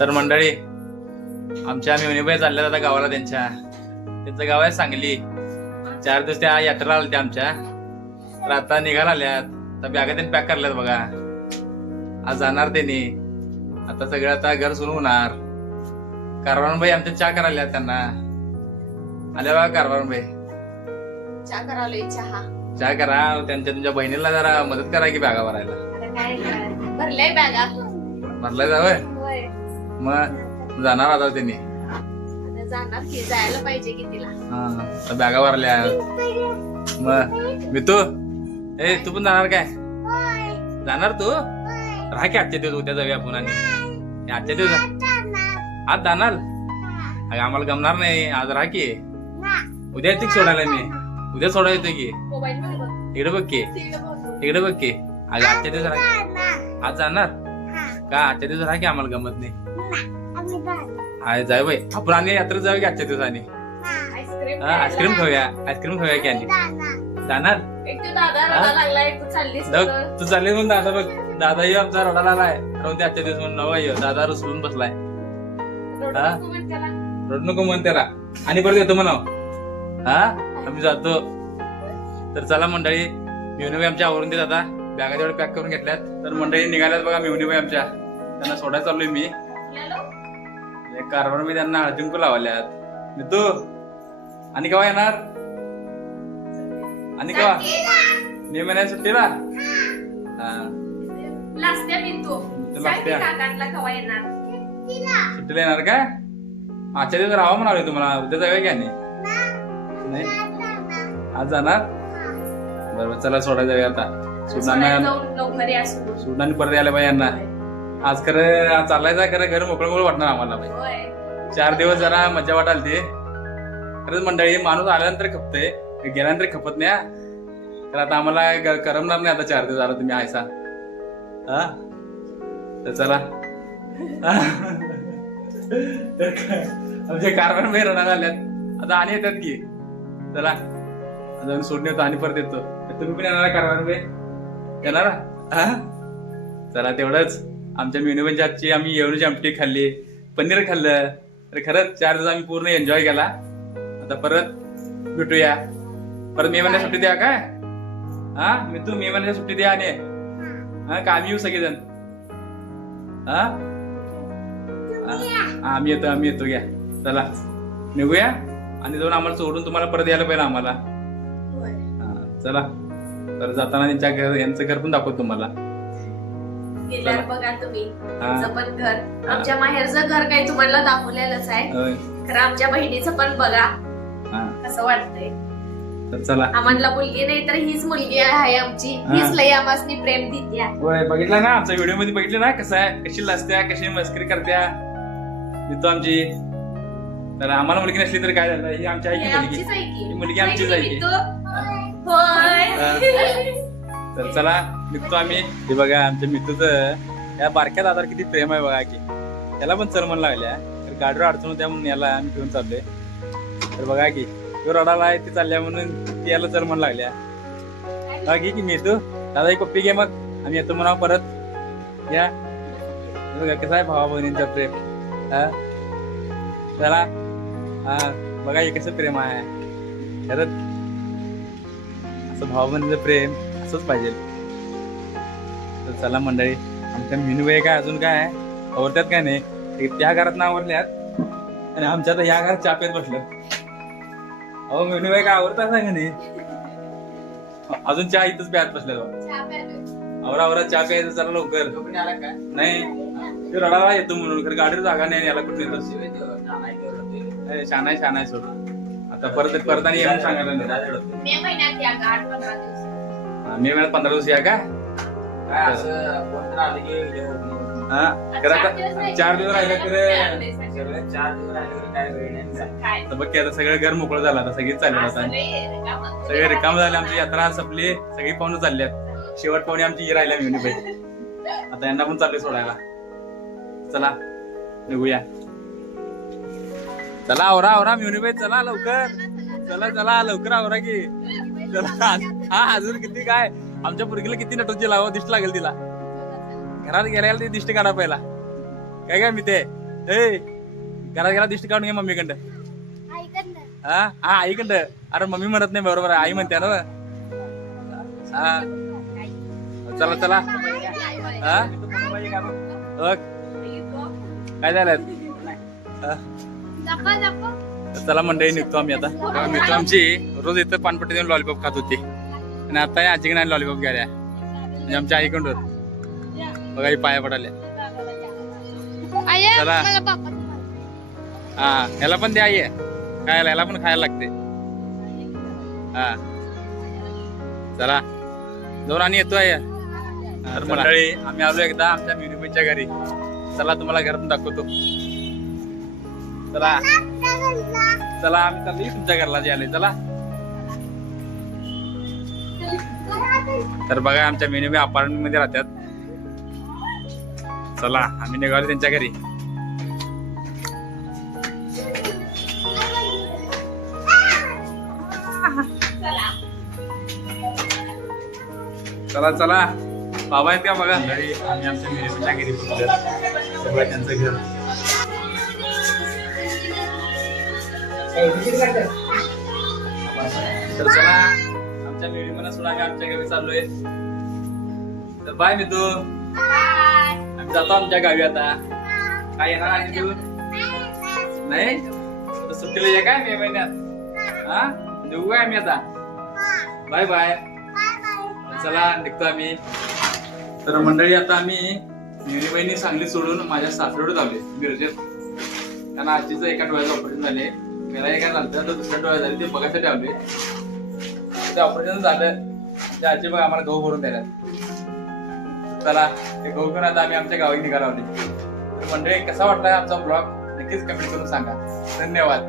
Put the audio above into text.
तर मंडळी आमच्या मेवणीबाई चालल्यात आता गावाला त्यांचं गाव आहे सांगली. 4 दिवस त्या यात्रा आल्या त्या आमच्या. तर आता निघाला आल्यात. तर बॅगा त्यांनी पॅक करल्यात बघा. आज जाणार त्यांनी. आता सगळं आता घर सुरू होणार. कारवानबाई आमच्या चहा करायला त्यांना आल्या बघा. कारवानबाई चहा करावले. चहा करा. तुमच्या बहिणीला जरा मदत करा की बॅगा भरायला. भरले बॅगा. भरलाय जावं. मग जाणार आता त्यांनी. जाणार की जायला पाहिजे की तिला. हा बॅगा भरल्या. मग मी तू तू पण जाणार काय? जाणार तू? राहा की आजच्या दिवस. उद्या जाऊया आपण. आणि आजच्या दिवस आज जाणार. अगं आम्हाला गमणार नाही. आज राहा की. उद्या येते सोडायला मी. उद्या सोडा येतो की. इकडे बघ की. इकडे बघ की. अगं आजच्या दिवस राहा. आज जाणार का? आजच्या दिवस राहा की. आम्हाला गमत नाही. हाय जाय बाई. आपण आणि यात्रेत जाऊ की आजच्या दिवसाने. आईस्क्रीम खाऊया की. आणि जाणार तू चालली म्हणून दादा बघ. दादा येऊ आमचा रडाला आलाय. राहून ते आजच्या दिवस म्हणून नवा येऊ. दादा रुसलून बसलाय. रड नको म्हण त्याला. आणि परत येतो म्हणा. हा आम्ही जातो. तर चला मंडळी. मेवणीबाई आमच्या आवरून देत आता. बॅगा तेवढे पॅक करून घेतल्यात. तर मंडळी निघाल्यात बघा मेवणीबाई आमच्या. त्यांना सोडायला चाललोय मी. कारभार मी त्यांना हळदीकुंकू लावल्यात. मी तू आणि केव्हा येणार? आणि केव्हा? मे महिन्यात सुट्टीला. सुट्टीला येणार काय? आजच्या दिवस राहावं म्हणाले तुम्हाला. उद्या जाऊया की. नाही आज जाणार. बरोबर चला सोडायला जाऊया आता. सुटाने परत यायला पाहिजे यांना. आज खरं चाललायचं खरं घर मोकळं वाटणार आम्हाला. 4 दिवस जरा मजा वाटाल ते. खरंच मंडळी माणूस आल्यानंतर खपतंय. गेल्यानंतर खपत नाही. तर आता आम्हाला करमणार नाही आता 4 दिवस आला तुम्ही आयसा. हा तर चला. आमचे कारभार बाई रडायला आल्यात. आता आणि येतात की. चला अजून सोडून येतो आणि परत येतो. तुम्ही पण येणार कारभार बाई? येणार. हा चला तेवढंच. आमच्या मेवणीबाईंच्या हातची आम्ही एवढीची आमटी खाल्ली. पनीर खाल्लं. तर खरंच 4 दिवस आम्ही पूर्ण एन्जॉय केला. आता परत भेटूया. परत मे महिन्यात सुट्टी द्या काय? हा मी तू मे महिन्यात सुट्टी द्या. आणि का आम्ही येऊ सगळेजण? हा आम्ही येतो घ्या. चला निघूया. आणि जाऊन आम्हाला सोडून तुम्हाला परत यायला पाहिजे आम्हाला. चला तर जाताना यांचं घर पण दाखवतो तुम्हाला. गेल्यावर बघा तुम्ही. पण घर आमच्या माहेरचं घर काही तुम्हाला दाखवलेलंच आहे. खरं आमच्या बहिणीचं पण बघा कसं वाटतंय. तर चला. आम्हाला मुलगी नाही तर हीच मुलगी आहे आमची. हीच लई आम्हाला प्रेम देते. होय बघितलं ना आमच्या व्हिडिओ मध्ये. बघितलं ना कसं आहे. कशी लाजत्या कशी मस्करी करत्या. तो आमची. तर आम्हाला मुलगी नसली तर काय झालं. ही आमची आहे की मुलगी. ही मुलगी आमचीच आहे की. तर चला निघतो आम्ही. हे बघा आमच्या मित्रचं या बारक्या दादावर किती प्रेम आहे बघा की. त्याला पण चल म्हणून लागल्या. तर गाडीवर अडचण होत्या म्हणून याला आम्ही घेऊन चाललोय. तर बघा की तो रडाला आहे. ती चालल्या म्हणून ती याला चल म्हणून लागल्या. हा घे की मी येतो. दादा एक पप्पी घे. मग आम्ही येतो म्हणा परत. या बघा कसं आहे भावा बहिणींचा प्रेम. हा चला. हा बघा हे कसं प्रेम आहे. खरंच असं भावा बहिणीचं प्रेम असंच पाहिजे. तर चला मंडळी. आमच्या मेवणीबाई काय अजून काय आवडतात काय नाही. त्या घरात ना आवडल्यात. आणि आमच्या तर ह्या घरात चहा पेत बसल्यात. अहो मेवणीबाई काय आवडतात का नाही. अजून चहा इथंच प्यात बसल्यात. आवरा चहा प्यायचं. चला लवकर. नाही तो रडाला येतो म्हणून. खरं गाडीवर जागा नाही. याला कुठे छान आहे सोड. आता परत आणि येऊन सांगायला नाही. मे महिन्यात या 8-15 दिवस. मे महिन्यात 15 दिवस या का? काय असं कोण आले की हा खरं आता 4 दिवस राहिले तर 4 दिवस राहिले काय वेळ नाही. बघ की आता सगळं घर मोकळं झालं. आता सगळीच चालले. आता सगळे रिकाम झाले. आमची यात्रा संपली. सगळी पाहुणे चालल्यात. शेवट पाहुणे आमची ही राहिल्या मेवणीबाई. आता यांना पण चालले सोडायला. चला निघूया. चला आवरा मेवणीबाई. चला लवकर. चला लवकर आवरा की. चला. हा अजून किती काय आमच्या पोरगीला किती नटूची लावा दिष्ट लागेल तिला. घरात गेल्याला ते दिष्ट काढा पहिला. काय मी ते ए घरात गेला दिष्ट काढून घे मम्मीकडं. हा हा आईकडं. अरे मम्मी म्हणत नाही बरोबर आई म्हणते ना. हा चला चला. हा काय झालं. चला मंडळी निघतो आम्ही आता. मित्र आमची रोज इथं पानपट्टी देऊन लॉलीपॉप खात होती आणि आता या आजीकडे लॉलीपॉप घ्यायला म्हणजे आमच्या आईकडून बघा ही पाया पडाल्या. चला हा याला पण द्या ये खायला. याला पण खायला लागते. हा चला जाऊन आणि येतोय. तर मंडळी आम्ही आलो एकदा आमच्या मिनुबाईच्या घरी. चला तुम्हाला घरातून दाखवतो. चला चला आम्ही चालली तुमच्या घरला जे आले. चला तर बघा आमच्या मिनुबाई अपार्टमेंट मध्ये राहतात. चला आम्ही निघालो त्यांच्या घरी. चला चला बाबा आहेत का बघा. घरी आम्ही आमच्या मिनुबाईच्या घरी पोहोचलो. सगळं त्यांचं घर. तर चला आमच्या मिनुबाईला सोडा आम्ही आमच्या घरी चाललोय. तर बाय मितू. आम्ही जातो आमच्या गावी आता. काय येणार आणि तू नाही तर सुट्टीला ये काय मे महिन्यात. हा निघू काय आम्ही आता. Bye bye. चला निघतो आम्ही. तर मंडळी आता आम्ही मिनुबाईंनी सांगली सोडून माझ्या सासरवडे आलोय मिरजेत. त्यांना आजीचं एका डोळ्याचं ऑपरेशन झाले. मला एका नंतर दुसऱ्या डोळ्यात झाले ते बघायसाठी आलोय. ते ऑपरेशन झालं ते आजी बघ आम्हाला गहू भरून द्यायला. चला ते गहू घेऊन आता आम्ही आमच्या गावी निघाला आलोय. तर मंडळी कसा वाटलाय आमचा ब्लॉग नक्कीच कमेंट करून सांगा. धन्यवाद.